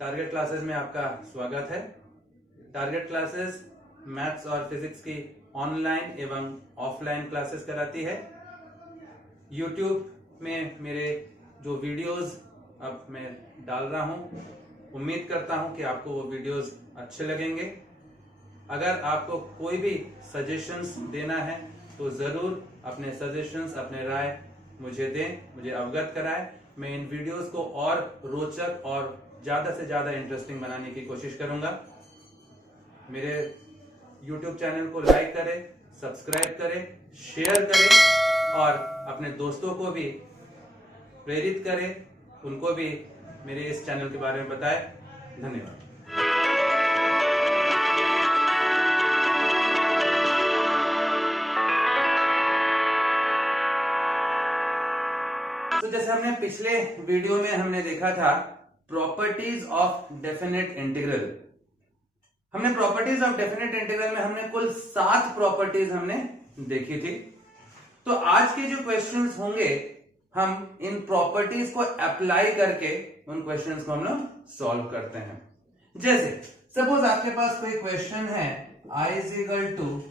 Target classes में आपका स्वागत है। टारगेट क्लासेस मैथ्स और फिजिक्स की ऑनलाइन एवं ऑफलाइन क्लासेस कराती है। यूट्यूब में मेरे जो वीडियोस अब मैं डाल रहा हूं, उम्मीद करता हूं कि आपको वो वीडियोस अच्छे लगेंगे। अगर आपको कोई भी सजेशंस देना है तो जरूर अपने सजेशंस, अपने राय मुझे दें, मुझे अवगत कराएं। मैं इन वीडियोस को और रोचक और ज्यादा से ज्यादा इंटरेस्टिंग बनाने की कोशिश करूंगा। मेरे YouTube चैनल को लाइक करें, सब्सक्राइब करें, शेयर करें और अपने दोस्तों को भी प्रेरित करें, उनको भी मेरे इस चैनल के बारे में बताएं। धन्यवाद। तो जैसे हमने पिछले वीडियो में हमने देखा था प्रॉपर्टीज ऑफ डेफिनेट इंटीग्रल। हमने प्रॉपर्टीज ऑफ डेफिनेट इंटीग्रल में हमने कुल 7 प्रॉपर्टीज हमने देखी थी। तो आज के जो क्वेश्चंस होंगे हम इन प्रॉपर्टीज को अप्लाई करके उन क्वेश्चंस को हम लोग सॉल्व करते हैं। जैसे सपोज आपके पास कोई क्वेश्चन है, I इज इक्वल टू,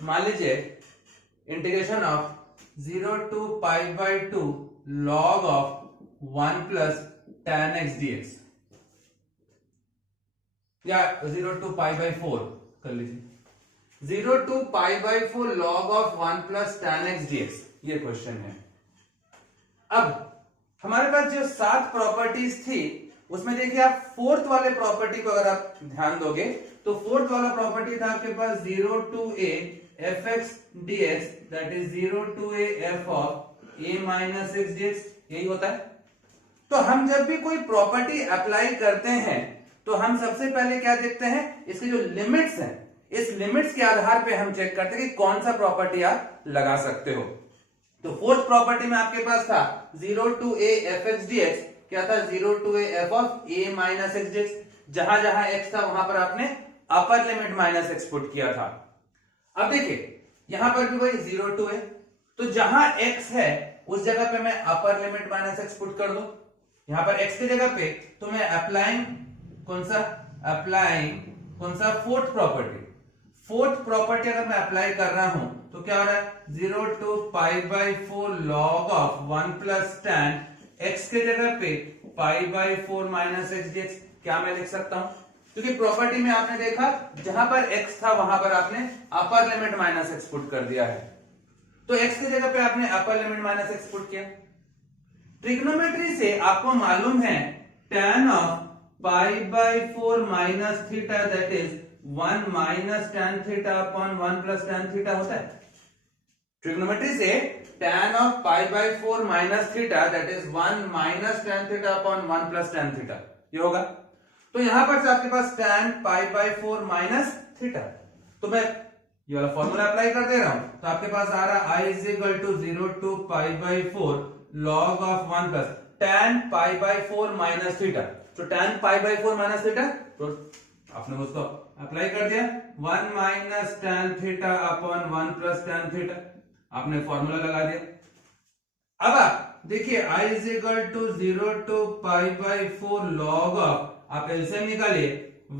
मान लीजिए integration of 0 to π/2 log of 1 plus tan x dx, या 0 to π/4 कर लीजिए, 0 to π/4 log of 1 plus tan x dx, ये क्वेश्चन है। अब हमारे पास जो 7 प्रॉपर्टीज थी उसमें देखिए आप फोर्थ वाले प्रॉपर्टी को अगर आप ध्यान दोगे तो फोर्थ वाला प्रॉपर्टी था आपके पास 0 to a fx dx, that is 0 to a f of a minus x dx, यही होता है। तो हम जब भी कोई प्रॉपर्टी अप्लाई करते हैं तो हम सबसे पहले क्या देखते हैं, इसके जो लिमिट्स हैं, इस लिमिट्स के आधार पे हम चेक करते हैं कि कौन सा प्रॉपर्टी आप लगा सकते हो। तो फोर्थ प्रॉपर्टी में आपके पास था 0 to a fx dx, क्या था 0 to a f of a minus x dx, जहां जहां x था वहां पर आपने upper limit minus x put किया था। अब देखिए यहां पर भी वही 0 to a, तो जहां x है उस जगह पे मैं अपर लिमिट माइनस x पुट कर दो। यहां पर x की जगह पे तो मैं अप्लाइंग कौन सा फोर्थ प्रॉपर्टी अगर मैं अप्लाई कर रहा हूं तो क्या हो रहा है, 0 to π/4 log of 1 plus tan x के जगह पे π/4 minus x dx, क्या मैं लिख सकता हूं, क्योंकि प्रॉपर्टी में आपने देखा जहां पर x था वहां पर आपने upper limit minus x put कर दिया है, तो x की जगह पे आपने upper limit minus x put किया। ट्रिग्नोमेट्री से आपको मालूम है tan of π/4 minus theta, that is 1 minus tan theta upon 1 plus tan theta होता है। ट्रिग्नोमेट्री से tan of π/4 minus theta, that is 1 minus tan theta upon 1 plus tan theta, ये होगा। तो यहां पर से आपके पास tan π/4 minus थीटा, तो मैं ये वाला फॉर्मूला अप्लाई कर दे रहा हूं, तो आपके पास आ रहा I is equal to 0 to π/4 log of 1 plus tan π/4 minus theta. तो tan π/4 minus थीटा, तो आपने उसको अप्लाई कर दिया, 1 minus tan theta upon 1 plus tan theta, आपने फॉर्मूला लगा दिया। अब आप देखिए I is equal to 0 to π/4 log of, आप एलसीएम निकालिए,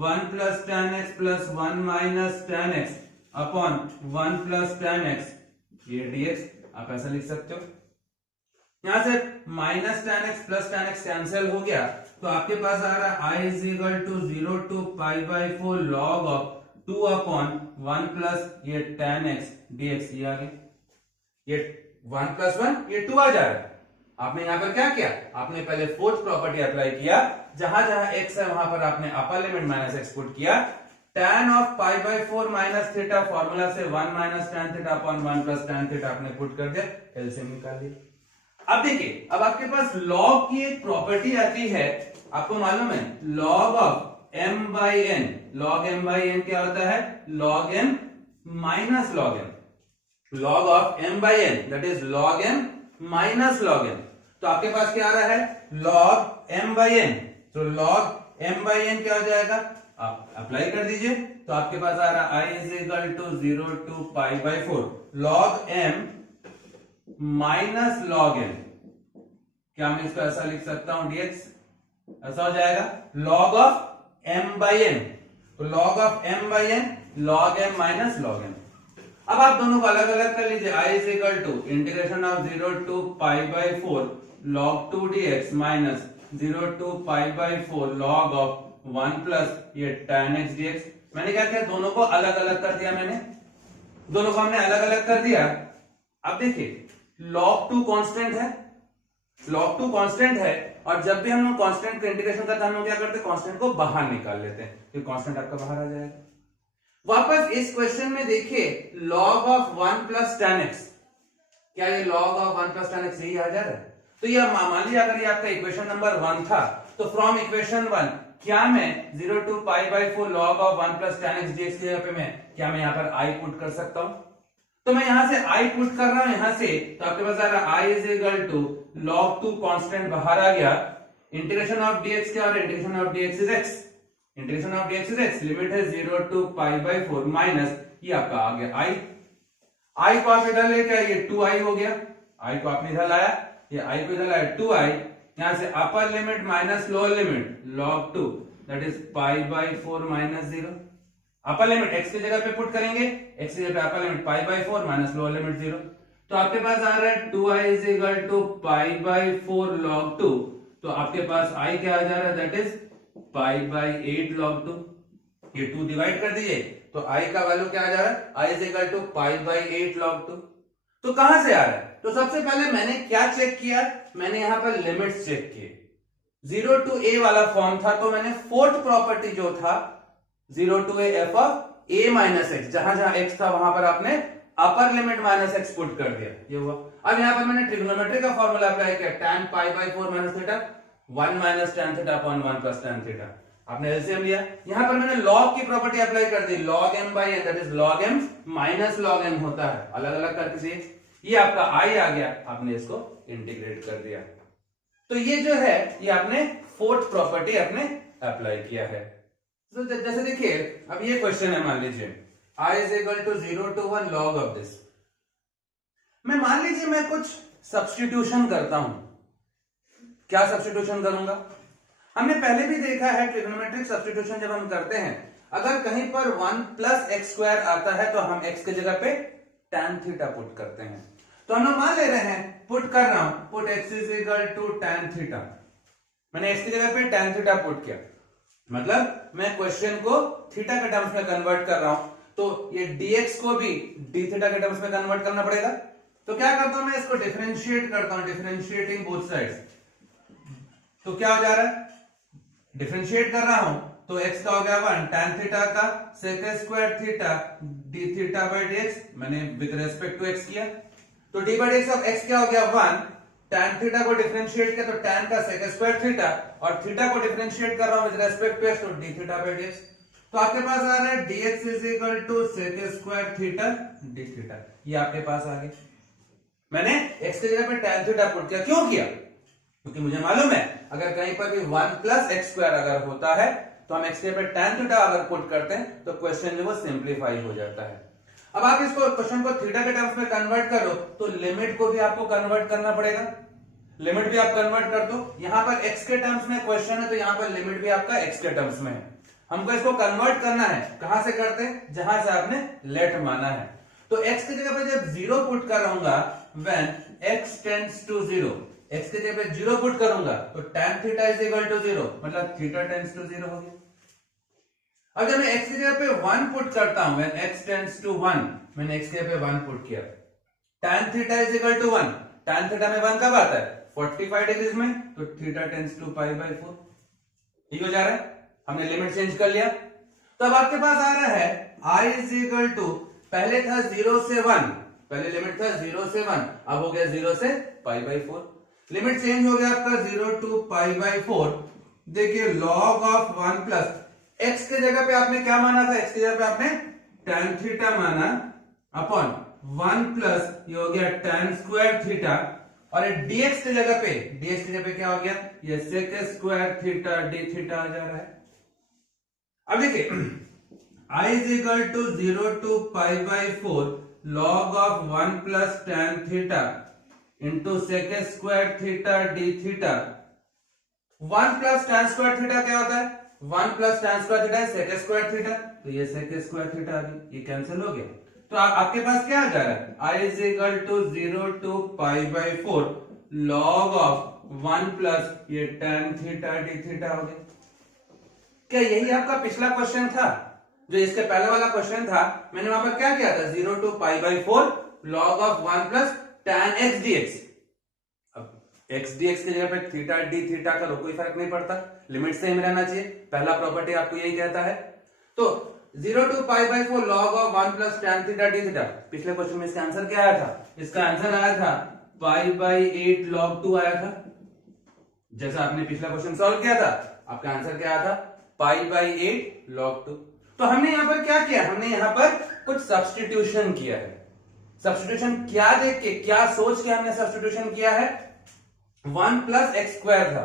1 plus tan x plus 1 minus tan x upon 1 plus tan x, ये dx, आप ऐसा लिख सकते हो। यहां से minus tan x plus tan x cancel हो गया, तो आपके पास आ रहा है I is equal to 0 to π/4 log of 2 upon 1 plus ये tan x dx, ये आ गया, ये 1 plus 1 ये 2 आ जा रहा है। आपने यहां पर क्या किया, आपने पहले फोर्थ प्रॉपर्टी अप्लाई किया, जहां जहां x है वहां पर आपने upper limit minus x put किया। tan of π/4 minus theta formula से 1 minus tan theta upon 1 plus tan theta आपने पुट कर दिया, एलसीएम निकाल दिया। अब देखिए, अब आपके पास log की एक प्रॉपर्टी आती है, आपको मालूम है log of m/n, log m/n क्या होता है, log m minus log m, log of m/n that is log m minus log m। तो आपके पास क्या आ रहा है, log m/n, तो log m/n क्या हो जाएगा, आप अप्लाई कर दीजिए, तो आपके पास आ रहा I is equal to 0 to π/4 log m minus log m, क्या मैं इसको ऐसा लिख सकता हूं dx, ऐसा हो जाएगा log of m by n, तो log of m by n log m minus log m। अब आप दोनों को अलग अलग कर लीजिए, i is equal to integration of 0 to pi by 4 log 2 dx minus 0 to pi by 4 log of 1 plus ये tan x dx। मैंने क्या किया, दोनों को अलग अलग कर दिया, मैंने दोनों को हमने अलग अलग कर दिया। अब देखिए log 2 कांस्टेंट है, log 2 कांस्टेंट है, और जब भी हम लोग कांस्टेंट का इंटीग्रेशन करते हैं हम लोग क्या करते हैं, कांस्टेंट को बाहर निकाल लेते हैं, तो कांस्टेंट आपका बाहर आ जाएगा। वापस इस क्वेश्चन में देखिए log of 1 plus tan x, क्या ये log of 1 plus tan x यही आ जा रहा है? तो ये मान लीजिए अगर ये आपका इक्वेशन नंबर 1 था, तो फ्रॉम इक्वेशन 1 क्या मैं 0 to pi by 4 log of 1 plus tan x dx की जगह पे क्या मैं यहाँ पर i पुट कर सकता हूं? तो मैं यहां से i पुट कर रहा हूं यहां से, तो आपके पास आ रहा है i is equal to log 2 constant बाहर आ गया, इंटीग्रेशन ऑफ dx क्या, और integration of dx is x, integration of dx is x, limit है 0 टू पाई बाई 4 माइनस ये आपका आ गया i को आप इधर लेके आइए 2i हो गया, i को आपने इधर लाया, ये i को इधर लाया 2i, यहां से अपर limit minus lower limit log 2 that is pi by 4 minus 0, upper limit x की जगह पे पुट करेंगे, x की जगह पे upper limit pi by 4 minus lower limit 0, तो आपके पास आ रहा है 2i is equal to pi by 4 log 2, तो आपके पास i क्या आ जा रहा है, that is pi by 8 log 2, ये 2 डिवाइड कर दीजिए, तो i का वैल्यू क्या आ जा रहा है, i is equal to pi by 8 log 2। तो कहां से आ रहा है, तो सबसे पहले मैंने क्या चेक किया, मैंने यहां पर लिमिट्स चेक किए, 0 टू a वाला फॉर्म था, तो मैंने फोर्थ प्रॉपर्टी जो था 0 to a f of a minus x, जहां जहां x था वहां पर आपने upper limit minus x put कर दिया, ये हुआ। अब यहां पर मैंने ट्रिग्नोमेट्री का फॉर्मूला अप्लाई किया, tan pi by 4 minus theta 1 minus tan theta upon 1 plus tan theta, आपने एलसीएम लिया। यहां पर मैंने log की प्रॉपर्टी अप्लाई कर दी, log m by n that is log m minus log m होता है, अलग अलग करके ये आपका i आ गया, आपने इसको इंटीग्रेट कर दिया। तो ये जो है ये आपने फोर्थ प्रॉपर्टी आपने अप्लाई किया है। तो जैसे देखिए अब ये क्वेश्चन है, मान लीजिए i is equal to 0 to 1 log of this, मैं मान लीजिए मैं कुछ सब्स्टिट्यूशन करता हूं, क्या सब्स्टिट्यूशन करूंगा, हमने पहले भी देखा है ट्रिग्नोमेट्रिक सब्स्टिट्यूशन जब हम करते हैं, अगर कहीं पर 1 प्लस एक्स स्क्वायर आता है तो हम x की जगह पे tan थीटा पुट करते हैं। तो हम लोग मान ले रहे हैं, पुट कर रहा हूं, put x is equal to tan theta, मैंने x की जगह पे tan थीटा पुट किया, मतलब मैं क्वेश्चन को थीटा के टर्म्स में कन्वर्ट कर रहा हूं, तो ये dx को भी d थीटा के टर्म्स में कन्वर्ट करना पड़ेगा। तो क्या करता हूं मैं इसको डिफरेंशिएट करता हूं, डिफरेंशिएटिंग बोथ साइड्स, तो क्या हो जा रहा है, डिफरेंशिएट कर रहा हूं तो x का हो गया 1 tan थीटा का sec square theta d theta by dx, मैंने विद रेस्पेक्ट टू x किया, तो d by dx of x क्या हो गया 1, tan थीटा को डिफरेंशिएट किया तो tan का sec स्क्वायर थीटा, और थीटा को डिफरेंशिएट कर रहा हूं विद रेस्पेक्ट टू x, तो d थीटा बाई dx, तो आपके पास आ रहा है dx is equal to sec square theta d theta, ये आपके पास आ गया। मैंने x की जगह पे tan थीटा पुट किया, क्यों किया, क्योंकि मुझे मालूम है अगर कहीं पर भी 1 प्लस एक्स स्क्वायर अगर होता है तो हम x के पे tan थीटा अगर पुट करते हैं तो क्वेश्चन जो वो सिंप्लीफाई हो जाता है। अब आप इसको क्वेश्चन को थीटा के टर्म्स में कन्वर्ट करो तो लिमिट को भी आपको कन्वर्ट करना पड़ेगा, लिमिट भी आप कन्वर्ट कर दो, यहां पर x के टर्म्स में क्वेश्चन है तो यहां पर लिमिट भी आपका x के टर्म्स में है, हमको इसको कन्वर्ट करना है, कहां से करते हैं, जहां से आपने लेट माना है, तो x की जगह पे जब 0 पुट कर रहूंगा, when x tends to 0, x की जगह पे 0 पुट करूंगा तो tan theta is equal to 0, मतलब थीटा टेंड्स टू 0 हो गया। अब जब मैं x की जगह पे 1 पुट करता हूं, when x tends to 1, मैंने x की जगह पे 1 पुट किया, tan theta is equal to 1, tan theta में 1 कब आता है 45 डिग्रीज में, तो theta tends to pi by 4, ठीक हो जा रहा है, हमने लिमिट चेंज कर लिया। तो अब आपके पास आ रहा है i इज इक्वल टू, पहले था 0 से 1, पहले लिमिट था 0 से 1, अब हो गया 0 से पाई बाई 4, लिमिट चेंज हो गया आपका 0 टू पाई बाई 4। देखिए log ऑफ 1 प्लस x के जगह पे आपने क्या माना था, x की जगह पे आपने tan थीटा माना अपॉन 1 प्लस ये हो गया tan स्क्वायर थीटा, और dx की जगह पे क्या हो गया, ये sec square theta d theta आ जा रहा है। अब देखिए i is equal to 0 to pi by 4 log of 1 plus tan theta into sec square theta d theta 1 plus tan square theta क्या होता है? 1 plus tan square theta sec square theta, तो ये sec स्क्वायर थीटा आ गई, ये cancel हो गया। तो आपके पास क्या आ जा रहा है? I is equal to 0 to pi by 4 log of 1 plus ये tan थीटा डी थीटा हो गया। क्या यही आपका पिछला क्वेश्चन था? जो इसके पहले वाला क्वेश्चन था, मैंने वहां पर क्या किया था? 0 to pi by 4 log of 1 plus tan x dx। अब x dx की जगह पे थीटा डी थीटा करो, कोई फर्क नहीं पड़ता, लिमिट सेम रहना चाहिए। पहला प्रॉपर्टी आपको यही कहता है। तो 0 to pi by 4 log of 1 plus tan theta D theta, पिछले क्वेश्चन में इसका आंसर क्या आया था? इसका आंसर आया था पाई बाई 8 लॉग 2 आया था। जैसा आपने पिछला क्वेश्चन सॉल्व किया था, आपका आंसर क्या आया था? Pi by 8 log 2। तो हमने यहां पर क्या किया? हमने यहां पर कुछ सब्स्टिट्यूशन किया है। सब्स्टिट्यूशन क्या देख के, क्या सोच के हमने सब्स्टिट्यूशन किया है? 1 प्लस एक्स स्क्वायर था,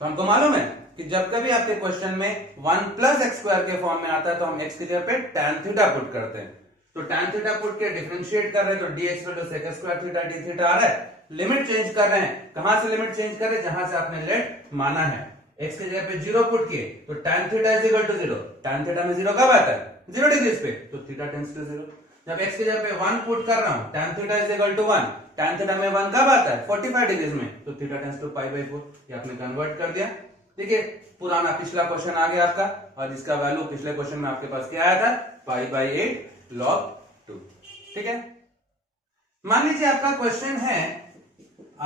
तो हमको मालूम है कि जब कभी आपके क्वेश्चन में 1 प्लस एक्स स्क्वायर के फॉर्म में आता है तो हम x की जगह पे tan थीटा पुट करते हैं। तो tan थीटा पुट के डिफरेंशिएट कर रहे हैं, तो dx equal to sec square theta D theta आ रहा है। लिमिट चेंज कर रहे हैं, कहां से लिमिट चेंज कर रहे हैं? जहां से आपने लेट माना है। x की जगह पे 0 पुट किए तो tan theta is equal to 0। tan theta में 0 कब आता है? 0 डिग्रीज पे, तो थीटा टेंड्स टू 0। जब x की जगह पे 1 पुट कर रहा हूं, tan theta is equal to 1, tan theta में 1 कब आता है? 45 डिग्रीज में, तो theta tends to pi by 4। ये आपने कन्वर्ट कर दिया। देखिए पुराना पिछला क्वेश्चन आ गया आपका, और इसका वैल्यू पिछले क्वेश्चन में आपके पास क्या आया था? Pi by 8 log 2। ठीक है, मान लीजिए आपका क्वेश्चन है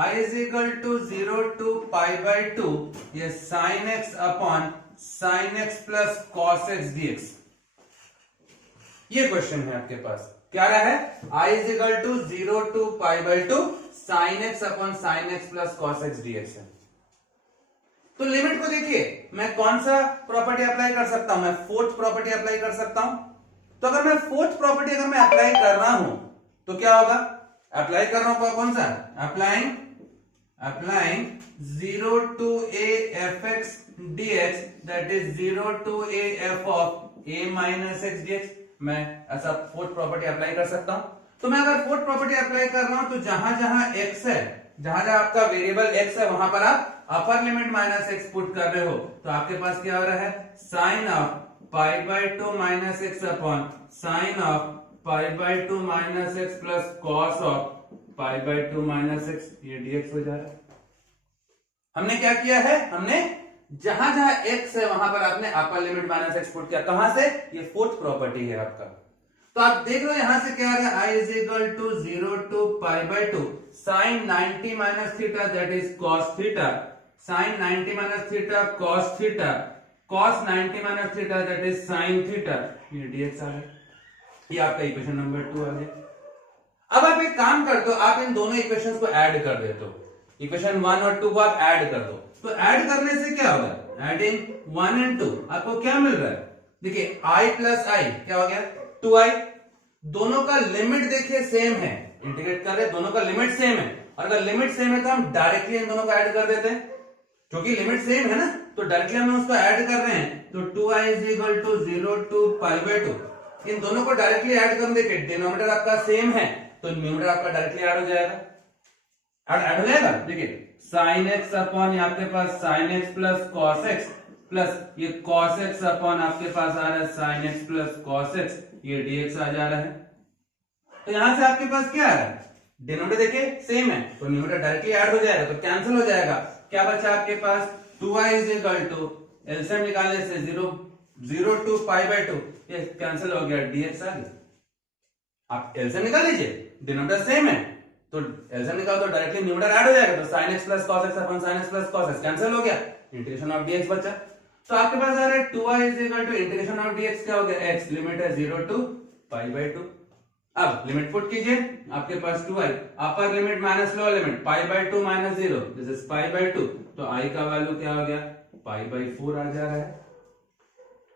I is equal to 0 to pi by 2 ये sine x upon sine x plus cos x dx। ये क्वेश्चन है आपके पास, क्या रहा है? I is equal to 0 to pi by 2 sine x upon sine x plus cos x dx है। तो लिमिट को देखिए, मैं कौन सा प्रॉपर्टी अप्लाई कर सकता हूं? मैं फोर्थ प्रॉपर्टी अप्लाई कर सकता हूं। तो अगर मैं फोर्थ प्रॉपर्टी अगर मैं अप्लाई कर रहा हूं तो क्या होगा? अप्लाई कर रहा हूं कौन सा? Applying 0 to a fx dx, that is 0 to a f of a minus x dx। मैं ऐसा फोर्थ प्रॉपर्टी अप्लाई कर सकता हूं। तो मैं अगर फोर्थ प्रॉपर्टी अप्लाई कर रहा हूं तो जहां जहां x है, जहां जहां आपका वेरिएबल x है, वहां पर आप अपर लिमिट माइनस एक्स पुट कर रहे हो, तो आपके पास क्या हो रहा है? Sine of pi by 2 minus x upon sine of pi by 2 minus x plus cos of pi by 2 minus x, ये dx हो जा रहा है। हमने क्या किया है? हमने जहां जहां x है वहां पर आपने upper limit minus x put किया। कहां से? ये फोर्थ प्रॉपर्टी है आपका। तो आप देख लो यहां से क्या आ रहा है? I is equal to 0 to pi by 2 sine 90 minus theta, that is cos theta, sine 90 minus theta cos theta, cos 90 minus theta, that is sine theta, ये dx आ गया। ये आपका इक्वेशन नंबर 2 आ गया। अब आप एक काम कर दो, आप इन दोनों इक्वेशंस को ऐड कर देते हो। इक्वेशन 1 और 2 को आप ऐड कर दो, तो ऐड करने से क्या होगा? एडिंग 1 एंड 2 आपको क्या मिल रहा है? देखिए i प्लस आई क्या हो गया? 2i। दोनों का लिमिट देखिए सेम है, इंटीग्रेट कर रहे हैं, दोनों का लिमिट सेम है। और अगर लिमिट सेम है तो हम डायरेक्टली इन दोनों को ऐड कर देते हैं, क्योंकि लिमिट सेम है ना, तो डायरेक्टली हम उसको ऐड कर रहे हैं। तो 2i is equal to 0 to pi by 2, इन दोनों को डायरेक्टली ऐड कर देंगे। डिनोमिनेटर आपका सेम है तो न्यूमरेटर आपका डायरेक्टली ऐड हो जाएगा। ऐड हो जाएगा। देखिए साइन एक्स अपॉन आपके पास sine x plus cos x, plus ये कॉस एक्स अपॉन आपके पास आ रहा है sine x plus cos x, ये dx आ जा रहा है। तो यहां से आपके पास क्या है? डिनोमिनेटर देखिए सेम है तो न्यूमरेटर डायरेक्टली ऐड हो जाएगा, तो कैंसिल हो जाएगा। क्या बचा आपके पास? 2i is equal to LCM निकालने से 0 टू पाई बाई 2, ये कैंसिल हो गया, dx आ गया। आप एलसीएम निकाल लीजिए, डिनोमिनेटर सेम है तो एलसीएम निकालो तो डायरेक्टली न्यूमरेटर ऐड हो जाएगा, तो sin x plus cos x upon sin x plus cos x cancel हो गया, इंटीग्रेशन ऑफ dx बचा। तो आपके पास आ रहा है 2i is equal to integration of dx क्या हो गया? x लिमिट है 0 टू पाई बाई 2। अब लिमिट पुट कीजिए, आपके पास 2i, upper limit minus lower limit, pi by 2 minus 0, this is pi by 2, तो i का वैल्यू क्या हो गया? पाई बाई 4 आ जा रहा है।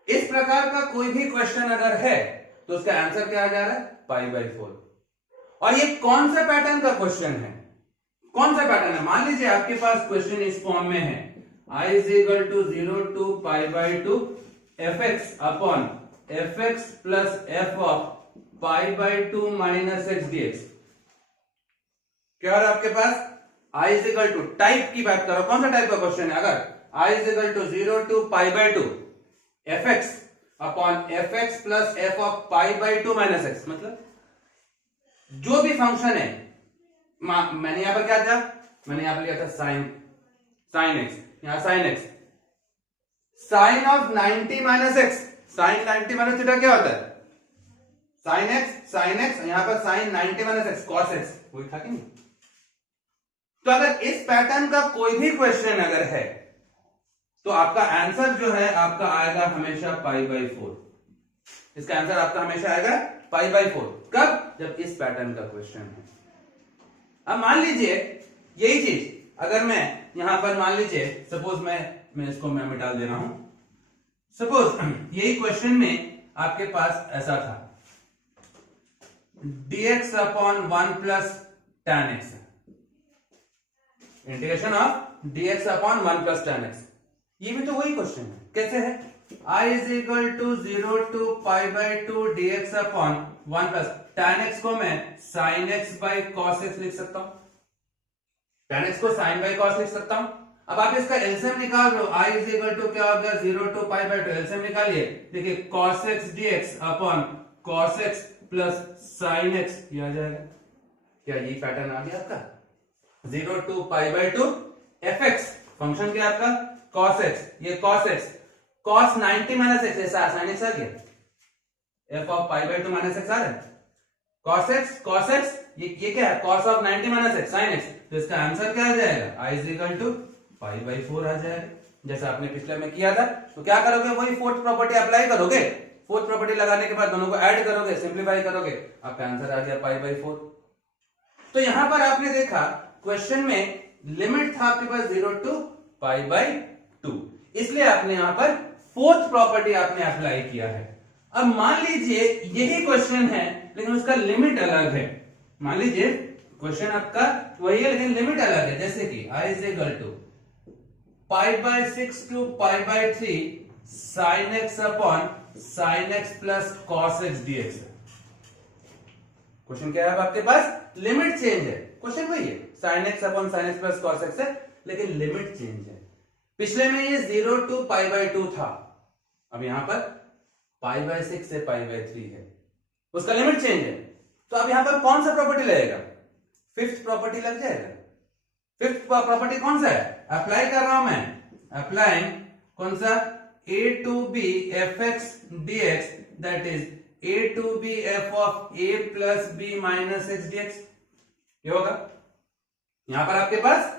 इस प्रकार का कोई भी क्वेश्चन अगर है तो उसका आंसर क्या आ जा रहा है? पाई बाई 4। और ये कौन सा पैटर्न का क्वेश्चन है? कौन सा पैटर्न है? मान लीजिए आपके पास क्वेश्चन इस फॉर्म में है, i is equal to 0 to pi by 2 fx upon fx plus f of pi by 2 minus x dx। क्या है आपके पास? i is equal to, type की बात करो, कौन सा टाइप का क्वेश्चन है? I is equal to 0 to pi by 2 F X upon F X plus F of pi by 2 minus x. मतलब जो भी फंक्शन है, मैंने यहां पर क्या था, मैंने यहां पर लिया था साइन एक्स, यहां sine x, sine of 90 minus x, sine 90 minus theta क्या होता है, साइन एक्स, यहां पर sine 90 minus x cos x, वही था कि नहीं। तो अगर इस पैटर्न का कोई भी क्वेश्चन अगर है तो आपका आंसर जो है आपका आएगा हमेशा पाई बाई 4। इसका आंसर आपका हमेशा आएगा पाई बाई 4। कब? जब इस पैटर्न का क्वेश्चन है। अब मान लीजिए यही चीज अगर मैं यहां पर मान लीजिए सपोज मैं इसको मैं मिटा दे रहा हूं, सपोज यही क्वेश्चन में आपके पास ऐसा था dx upon 1 plus tan x, integration of dx upon 1 plus tan x। ये भी तो वही क्वेश्चन है। कैसे है? I is equal to 0 to pi by 2 dx upon 1 plus tan x को मैं sin x by cos x लिख सकता हूं, tan x को sin बाई cos लिख सकता हूं। अब आप इसका एलसीएम निकाल रहे हो, I इज इक्वल टू क्या हो गया 0 टू पाई बाई 2, एलसीएम निकालिए, देखिए cos x dx upon cos x plus sin x, ये आ जाएगा। क्या ये पैटर्न आ गया आपका? 0 to pi by 2 F x, function क्या आपका cos x, ये cos x, cos 90 minus x, ऐसा sin x आ गया, f of pi by 2 minus x आ रहा है, cos x, ये क्या है cos of 90 minus x sin x। तो इसका आंसर क्या आ जाएगा? I is equal to pi by 4 आ जाएगा, जैसा आपने पिछले में किया था। तो क्या करोगे, वही फोर्थ प्रॉपर्टी अप्लाई करोगे, फोर्थ प्रॉपर्टी लगाने के बाद दोनों को ऐड करोगे, सिंप्लीफाई करोगे, आपका आंसर आ गया पाई बाई 4। तो यहां पर आपने देखा क्वेश्चन में लिमिट था आपके पास 0 टू पाई बाई 2, इसलिए आपने यहां पर फोर्थ प्रॉपर्टी आपने अप्लाई किया है। अब मान लीजिए यही क्वेश्चन है लेकिन उसका लिमिट अलग है। मान लीजिए क्वेश्चन आपका वही है लेकिन लिमिट अलग है, जैसे कि I is equal to pi by 6 to pi by 3 sine x upon sine x plus cos x DX. Question क्या है अब आपके पास? लिमिट चेंज है, क्वेश्चन वही है sine x upon sine x plus cos x है लेकिन लिमिट चेंज है। पिछले में ये 0 टू पाई बाई 2 था, अब यहां पर पाई बाई 6 से पाई बाई 3 है, उसका लिमिट चेंज है। तो अब यहां पर कौन सा प्रॉपर्टी लगेगा? फिफ्थ प्रॉपर्टी लग जाएगा। फिफ्थ प्रॉपर्टी कौन सा है? अप्लाई कर रहा हूं मैं, अप्लाइंग कौन सा? a to b fx dx, that is a to b f of a plus b minus x dx। ये होगा यहां पर आपके पास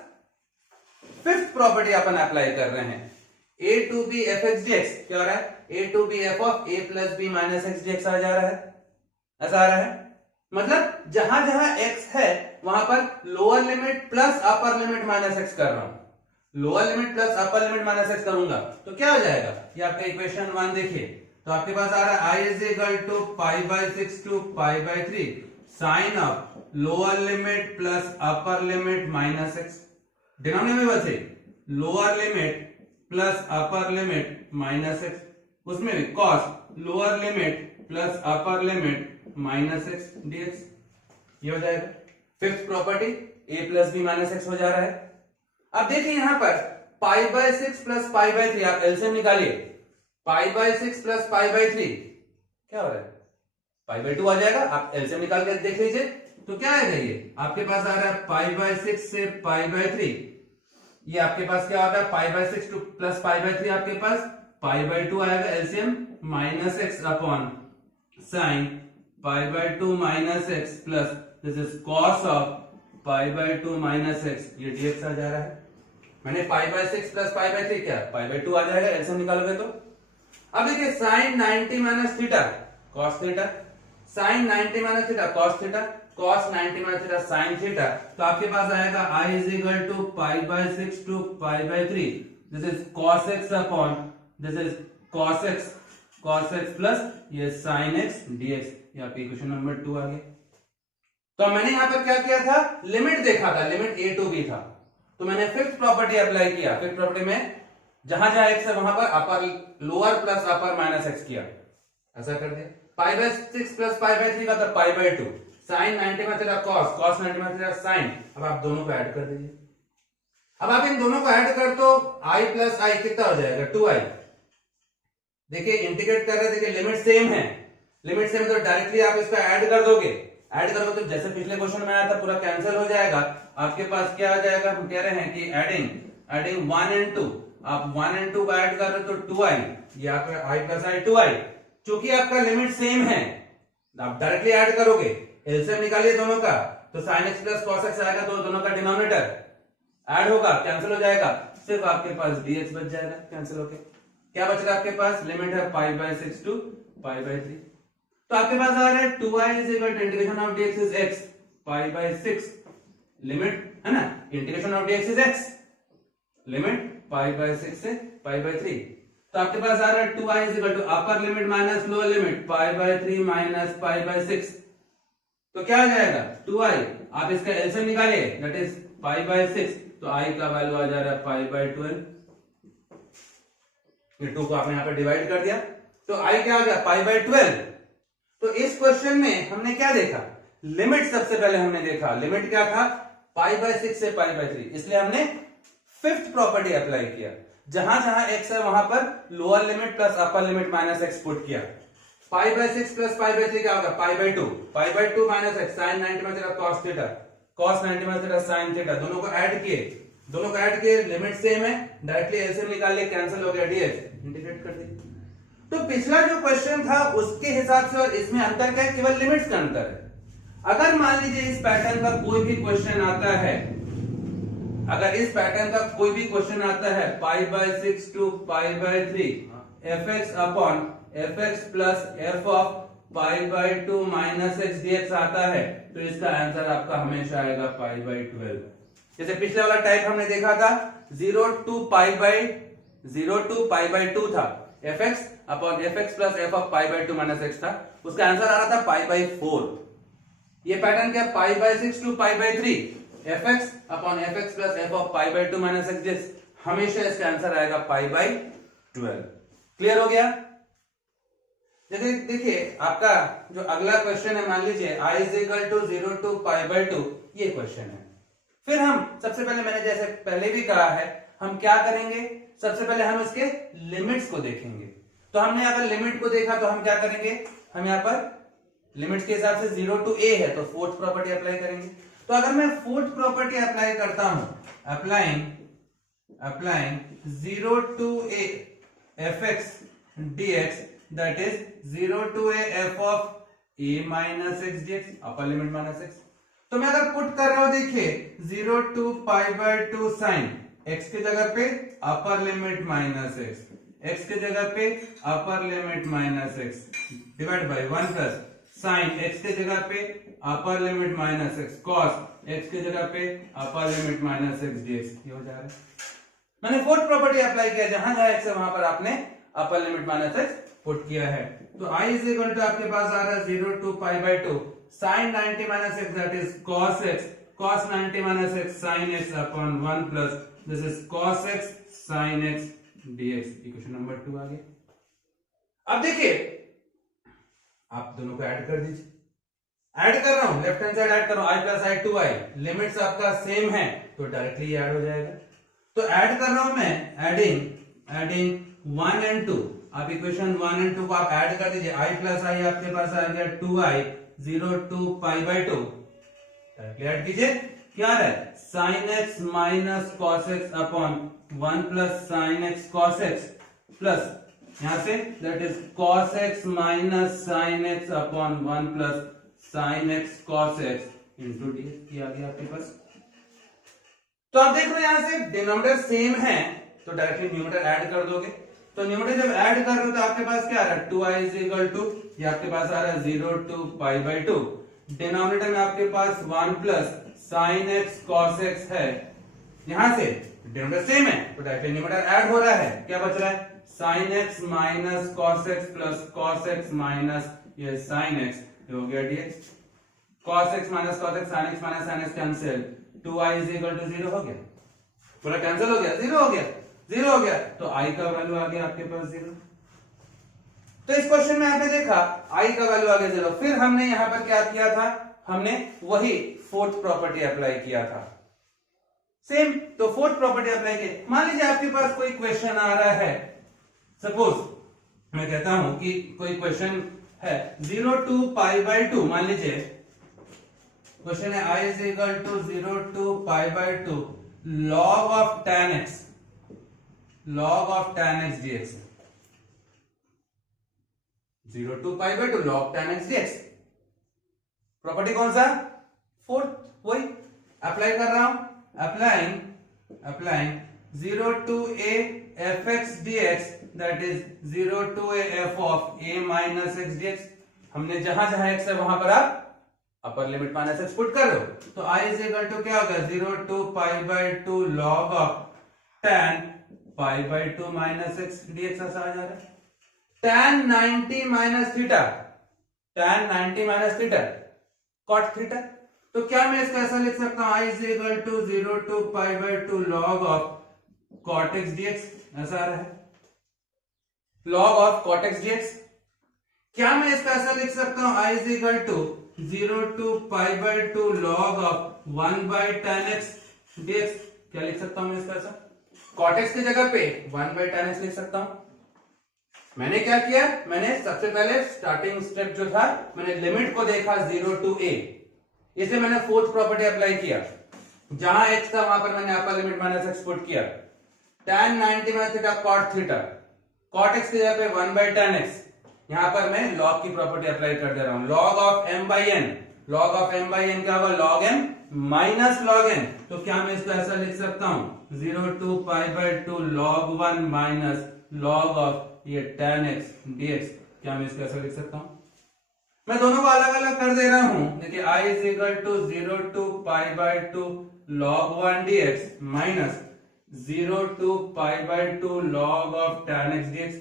फिफ्थ प्रॉपर्टी अपन अप्लाई कर रहे हैं, a to b fx dx क्या हो रहा है? a to b f of a plus b minus x dx आ जा रहा है, ऐसा आ रहा है। मतलब जहां जहां x है वहां पर lower limit plus upper limit minus x कर रहा हूं, lower limit plus upper limit minus x करूंगा तो क्या हो जाएगा? ये आपका इक्वेशन 1 देखिए, तो आपके पास आ रहा है I is equal to pi by 6 to pi by 3 sine of lower limit plus upper limit minus x, denominator में बचे lower limit plus upper limit minus x, उसमें भी cos lower limit plus upper limit minus x dx, ये हो जाएगा। Fifth property a plus B minus x हो जा रहा है। अब देखिए यहां पर pi by 6 plus pi by 3, आप एलसीएम निकालिए, पाई बाई 6 प्लस पाई बाई 3 क्या हो रहा है? पाई बाई 2 आ जाएगा। आप एलसीएम निकाल के देख लीजिए तो क्या आएगा? ये आपके पास आ रहा है पाई बाई 6 से पाई बाई 3, ये आपके पास क्या होगा? पाई by 6 two plus pi by 3 आपके पास पाई बाई 2 आएगा, LCM minus x upon sine pi by 2 minus x plus this is cos of pi by 2 minus x, ये डीएक्स आ जा रहा है। मैंने पाई बाई 6 प्लस पाई बाई 3 क्या? पाई बाई 2 आ जाएगा, एलसीएम निकालोगे तो। अब देखिए sine 90 minus theta cos theta, sine 90 minus theta cos theta, cos 90 minus theta sine theta, तो आपके पास आएगा I is equal to pi by 6 to pi by 3 this is cos x upon this is cos x plus ये sine x dx, ये आपकी equation number 2 आ गया। तो मैंने यहां पर क्या किया था? लिमिट देखा था, लिमिट a टू b था, तो मैंने फिफ्थ प्रॉपर्टी अप्लाई किया। फिफ्थ प्रॉपर्टी में जहां जहां x है वहां पर अपर लोअर प्लस अपर माइनस एक्स किया, ऐसा कर दिया। पाई बाई 6 प्लस पाई बाई 3 का था पाई बाई 2, साइन 90 में तेरा कॉस 90 में तेरा साइन, अब आप दोनों को ऐड कर दीजिए। अब आप इन दोनों को ऐड कर तो i प्लस आई कितना हो जाएगा 2i। देखिए इंटीग्रेट कर रहे, देखिए लिमिट सेम है, लिमिट सेम तो डायरेक्टली आप इसका ऐड कर दोगे, ऐड करोगे तो जैसे पिछले क्वेश्चन में आया था पूरा कैंसिल हो जाएगा। आपके पास क्या आ जाएगा, हम कह रहे हैं कि एडिंग 1 and 2, आप 1 and 2 को ऐड कर रहे हो तो 2i, ये आपका i प्लस आई 2i। चूंकि आपका लिमिट सेम है आप डायरेक्टली ऐड करोगे, एलसीएम निकालिए दोनों का तो sin x plus cos x आएगा, तो दोनों का डिनोमिनेटर ऐड होगा, कैंसिल हो जाएगा, सिर्फ आपके पास dx बच जाएगा कैंसिल होके। क्या बच रहा है आपके पास, लिमिट है π/6 to π/3, तो आपके पास आ रहा है 2i is equal to integration of dx is x π/6, limit है ना, integration of dx is x, limit π/6 से π/3, तो आपके पास आ रहा है 2i is equal to upper limit minus lower limit π/3 minus π/6, तो क्या आ जाएगा 2i, आप इसका एलसीएम निकालिए दैट इज π/6, तो i का वैल्यू आ जा रहा है π/12, ये 2 को आपने यहाँ पर डिवाइड कर दिया तो i क्या आ गया π/12। तो इस क्वेश्चन में हमने क्या देखा, लिमिट सबसे पहले हमने देखा, लिमिट क्या था π/6 से π/3, इसलिए हमने फिफ्थ प्रॉपर्टी अप्लाई किया, जहां जहां x है वहां पर lower limit plus upper limit minus x put किया। π/6 प्लस π/3 क्या होगा π/2 माइनस x sin 90 में तेरा cos थीटा, cos 90 में तेरा sin थीटा, दोनों को ऐड किए, लिमिट सेम है, डायरेक्टली एलसीएम निकाल लिए, कैंसिल हो गया dx, इंटीग्रेट कर दिया। तो पिछला जो क्वेश्चन था उसके हिसाब से और इसमें अंतर क्या है, केवल लिमिट्स का अंतर है। अगर मान लीजिए इस पैटर्न का कोई भी क्वेश्चन आता है, अगर इस पैटर्न का कोई भी क्वेश्चन आता है π/6 to π/3 fx upon fx plus f of π/2 minus x dx आता है, तो इसका आंसर आपका हमेशा आएगा π/12। जैसे पिछले वाला टाइप हमने देखा था 0 to π/2 था, fx upon fx plus f of π/2 minus x था, उसका आंसर आ रहा था π/4। ये पैटर्न क्या, π/6 to π/3 fx upon fx plus f of π/2 minus x dx, हमेशा इसका आंसर आएगा π/12। क्लियर हो गया। देखिए आपका जो अगला क्वेश्चन है, मान लीजिए i is equal to 0 to π/2, ये क्वेश्चन है। फिर हम सबसे पहले, मैंने जैसे पहले भी कहा है, हम क्या करेंगे, सबसे पहले हम इसके लिमिट्स को देखेंगे। तो हमने अगर लिमिट को देखा तो हम क्या करेंगे, हम यहाँ पर लिमिट्स के हिसाब से 0 to a है तो फोर्थ प्रॉपर्टी अप्लाई करेंगे। तो अगर मैं फोर्थ प्रॉपर्टी अप्लाई करता हूं, applying 0 to a fx dx that is 0 to a f of a minus x dx, upper limit minus x। तो मैं अगर पुट कर रहा हूं, देखिए 0 to π/2 sin x की जगह पे अपर लिमिट माइनस x की जगह पे upper limit minus x divide by 1 plus sin x की जगह पे upper limit minus x cos x की जगह पे upper limit minus x dx, ये हो जा रहा है। मैंने फोर्थ प्रॉपर्टी अप्लाई किया, जहां जहां x है वहां पर आपने upper limit minus x put किया है। तो i इज इक्वल टू आपके पास आ रहा है 0 to π/2 sin 90 minus x that is cos x, cos 90 minus x sin x upon 1 plus this is cos x sin x dx, equation number 2 आ गया। अब देखिए आप दोनों को ऐड कर दीजिए, ऐड कर रहा हूं, लेफ्ट हैंड साइड ऐड कर रहा हूं, i plus I 2i, limits आपका सेम है तो डायरेक्टली ऐड हो जाएगा। तो ऐड कर रहा हूं मैं, एडिंग 1 and 2, आप इक्वेशन 1 and 2 को आप ऐड कर दीजिए, i प्लस आई आपके पास आ गया 2i 0 to π/2, डायरेक्टली ऐड कीजिए, क्या आ रहा है sin x minus cos x upon 1 plus sin x cos x plus यहां से that is cos x minus sin x upon 1 plus sin x cos x into dx, ये आ गया आपके पास। तो आप देख रहे हैं यहां से डिनोमिनेटर सेम है तो डायरेक्टली न्यूमरेटर ऐड कर दोगे। तो न्यूमरेटर जब ऐड कर रहे हो तो आपके पास क्या आ रहा है 2i इज इक्वल टू, ये आपके पास आ रहा है 0 to π/2, डिनोमिनेटर में आपके पास 1 plus sin x cos x है, यहां से डिनोमिनेटर सेम है तो डायरेक्टली न्यूमरेटर ऐड हो रहा है, क्या बच रहा है sin x minus cos x plus cos x minus ये sin x, ये हो गया dx, cos x minus cos x sin x minus sin x cancel, 2i is equal to 0 हो गया, पूरा कैंसिल हो गया, 0 हो गया, तो i का वैल्यू आ गया आपके पास 0। तो इस क्वेश्चन में आपने देखा i का वैल्यू आ गया 0। फिर हमने यहां पर क्या किया था, हमने वही फोर्थ प्रॉपर्टी अप्लाई किया था, सेम। तो फोर्थ प्रॉपर्टी अप्लाई की। मान लीजिए आपके पास कोई क्वेश्चन आ रहा है, सपोज मैं कहता हूं कि कोई क्वेश्चन है 0 to π/2, मान लीजिए क्वेश्चन है I is equal to 0 to π/2 log of tan x dx, 0 to π/2 log tan x dx। Property कौन सा? फोर्थ, वही अप्लाई कर रहा हूं। Applying 0 to a fx dx, that is 0 to a f of a minus x dx। हमने जहां जहां x है वहां पर आप अपर लिमिट माइनस x पुट कर रहे हो। तो I is equal to क्या होगा? 0 to π/2 log of tan π/2 minus x dx ऐसा आ जा रहा है। tan 90 minus theta, tan 90 minus theta cot theta। तो क्या मैं इसका ऐसा लिख सकता हूं? I is equal to 0 to π/2 log of cot x dx, ऐसा आ रहा है, log of cot x dx। क्या मैं इसका ऐसा लिख सकता हूं? I is equal to 0 to π/2 log of 1 by tan x dx। क्या लिख सकता हूं मैं इसका ऐसा? cot x की जगह पे 1 by tan x लिख सकता हूं। मैंने क्या किया? मैंने सबसे पहले स्टार्टिंग स्टेप जो था, मैंने लिमिट को देखा 0 to a, इसे मैंने फोर्थ प्रॉपर्टी अप्लाई किया। जहां x था वहां पर मैंने अपर लिमिट माइनस x पुट किया। tan 90 minus theta cot theta, cot x की जगह पे 1 by tan x, यहां पर मैं log की प्रॉपर्टी अप्लाई कर दे रहा हूं। log of m by n, log of m by n क्या होगा? log m minus log n। तो क्या मैं इसको ऐसा लिख सकता हूं? 0 to π/2 log 1 minus log of ये tan x dx। क्या मैं इसको ऐसा लिख सकता हूं? मैं दोनों को अलग अलग कर दे रहा हूं। देखिए I is equal to 0 to π/2 log 1 dx minus 0 to π/2 log of tan x dx।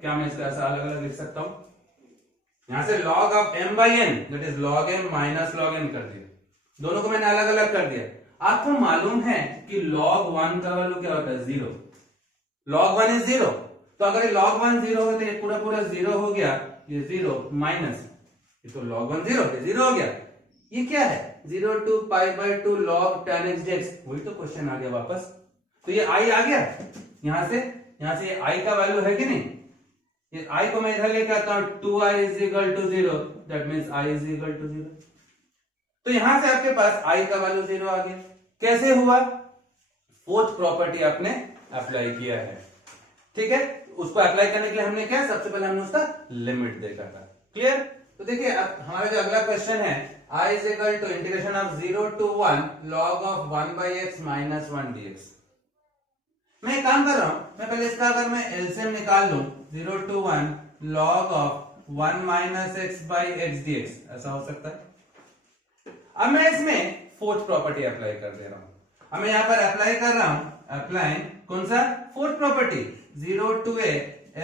क्या मैं इसका ऐसा अलग अलग लिख सकता हूं? यहां से log of m by n, that is log m minus log n कर दिया। दोनों को मैंने अलग अलग कर दिया। आपको मालूम है कि log 1 का वैल्यू क्या होता है? 0। log 1 is 0। तो अगर ये log 1 0 हो तो ये पूरा पूरा 0 हो गया, ये 0 माइनस, ये तो log 1 0, ये 0 हो गया। ये क्या है? 0 to π/2 log tan x dx। वही तो क्वेश्चन आ गया वापस। तो ये I आ गया यहां से ये I का वैल्यू है कि नहीं? ये I को मैं इधर लेके आता हूं, 2i is equal to 0, that means I is equal to 0। तो यहां से आपके पास I का वैल्यू 0 आ गया। कैसे हुआ? फोर्थ प्रॉपर्टी आपने अप्लाई किया है, ठीक है। उसको अप्लाई करने के लिए हमने क्या, सबसे पहले हमने उसका लिमिट देखा था। क्लियर? तो देखिए अब हमारा जो अगला क्वेश्चन है, I is equal to integration of 0 to 1 log of 1 by x minus 1 dx। मैं एक काम कर रहा हूं, मैं पहले इसका अगर मैं एलसीएम निकाल लूं, 0 to 1 log of 1 minus x by x dx, ऐसा हो सकता है। अब मैं इसमें फोर्थ प्रॉपर्टी अप्लाई कर दे रहा हूं। अब मैं यहां पर अप्लाई कर रहा हूं, अप्लाई कौन सा? Fourth property, 0 to a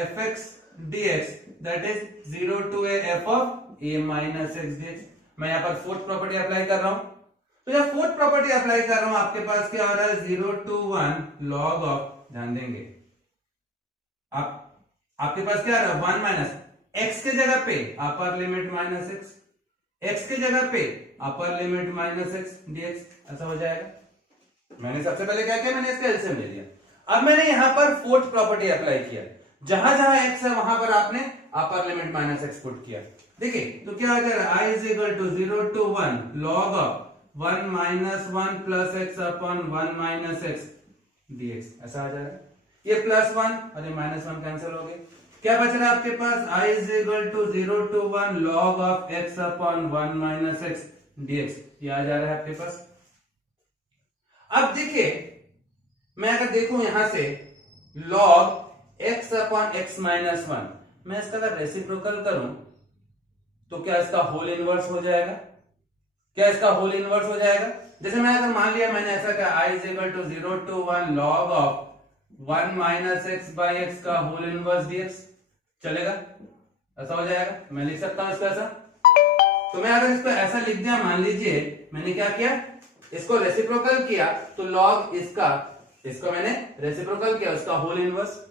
fx dx, that is 0 to a f of a minus x dx। मैं यहां पर फोर्थ प्रॉपर्टी अप्लाई कर रहा हूं। तो जब फोर्थ प्रॉपर्टी अप्लाई कर रहा हूं, आपके पास क्या हो रहा है? 0 to 1 log of, ध्यान देंगे आपके पास क्या आ रहा है? 1 माइनस x के जगह पे अपर लिमिट माइनस x के जगह पे upper limit minus x dx, ऐसा हो जाएगा। मैंने सबसे पहले क्या किया? मैंने इसका एलसीएम ले लिया। अब मैंने यहां पर फोर्थ प्रॉपर्टी अप्लाई किया। जहां जहां x है वहां पर आपने upper limit minus x put किया। देखिए तो क्या आ जाएगा? I is equal to 0 to 1 log of 1 minus 1 plus x upon 1 minus x dx, ऐसा आ जाएगा। ये प्लस 1 और ये माइनस 1 कैंसिल हो गए। क्या बच रहा है आपके पास? I is equal to 0 to 1 log of x upon 1 minus x dx, ये आ जा रहा है आपके पास। अब देखिए मैं अगर देखूं यहां से log x upon x minus 1, मैं इसका अगर रेसिप्रोकल करूं तो क्या इसका होल इनवर्स हो जाएगा? क्या इसका होल इनवर्स हो जाएगा? जैसे मैं अगर मान लिया मैंने ऐसा क्या, I is equal to 0 to 1 log of 1 minus x by x का होल इनवर्स dx, चलेगा? ऐसा हो जाएगा। मैं लिख सकता हूं इसको ऐसा। तो मैं अगर इसको ऐसा लिख दिया, मान लीजिए मैंने क्या किया, इसको रेसिप्रोकल किया, तो लॉग इसको मैंने रेसिप्रोकल किया, उसका होल इनवर्स।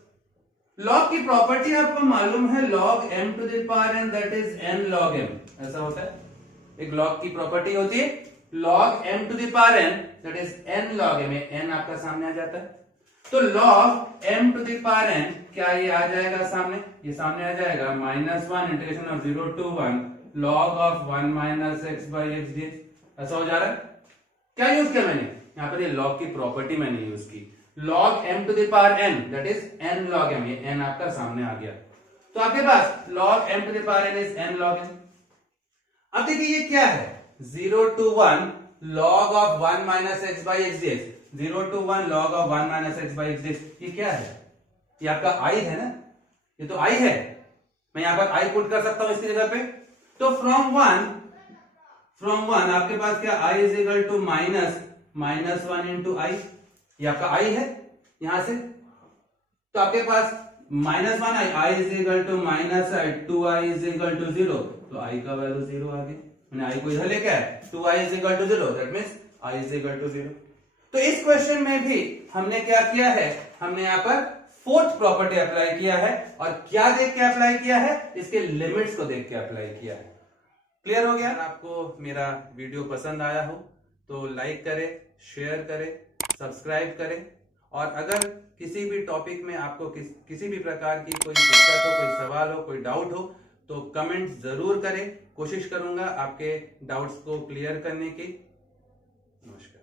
लॉग की प्रॉपर्टी आपको मालूम है, log m to the power n, that is n log m, ऐसा होता है। एक लॉग की प्रॉपर्टी होती है log m to the power n, that is n log m, n आपका सामने आ जाता है। तो log m to the power n क्या ये आ जाएगा सामने, ये सामने आ जाएगा -1 integration of 0 to 1 log of 1 minus x by x dx। ऐसा हो जा रहा है। क्या यूज किया मैंने यहाँ पर, ये log की प्रॉपर्टी मैंने यूज की, log m to the power n that is n log m, ये n आपका सामने आ गया। तो आपके पास log m to the power n is n log m। अब देखिए ये क्या है, 0 to 1 log of 1 minus x by x dx, 0 to 1 log of 1 minus x by x dx, ये क्या है, ये आपका i है ना, ये तो i है, मैं यहां पर i पुट कर सकता हूं इसकी जगह पे। तो फ्रॉम वन आपके पास क्या i is equal to -1 into i, ये आपका i है यहां से। तो आपके पास -1 i is equal to -2i is equal to 0, तो i का वैल्यू 0 आ गया। मैंने i को इधर लेके आया, 2i is equal to 0, that means i is equal to 0। तो इस क्वेश्चन में भी हमने क्या किया है, हमने यहाँ पर फोर्थ प्रॉपर्टी अप्लाई किया है, और क्या देख के अप्लाई किया है, इसके लिमिट्स को देख के अप्लाई किया है। क्लियर हो गया? आपको मेरा वीडियो पसंद आया हो तो लाइक करें, शेयर करें, सब्सक्राइब करें, और अगर किसी भी टॉपिक में आपको किसी भी प्रकार की कोई दिक्कत हो, कोई सवाल हो, कोई डाउट हो, तो कमेंट जरूर करें। कोशिश करूंगा आपके डाउट्स को क्लियर करने की। नमस्कार।